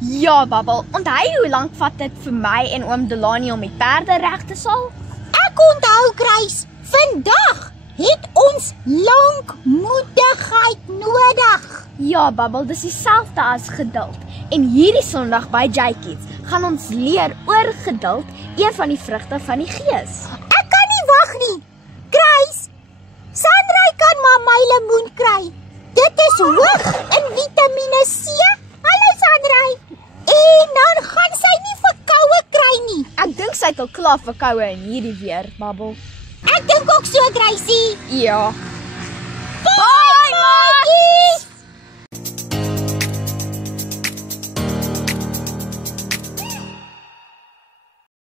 Ja, Babbel, onthou hoe lank vat dit vir my en oom Delani om die perde reg te sal? Ek onthou, Grace, vandag het ons lankmoedigheid nodig. Ja, Babbel, dis dieselfde as geduld. En hierdie Sondag by Jaykids gaan ons leer oor geduld, een van die vrugte van die Gees. Ek kan nie wag nie. Grace, Sandray kan maar my lemoen kry. Dit is hoog in Vitamine C. Hallo Sandray. En dan gaan sy nie verkoue kry nie. Ek dink sy het al klaar verkoue in hierdie weer, Babbel. Ek dink ook so, Gracie. Ja.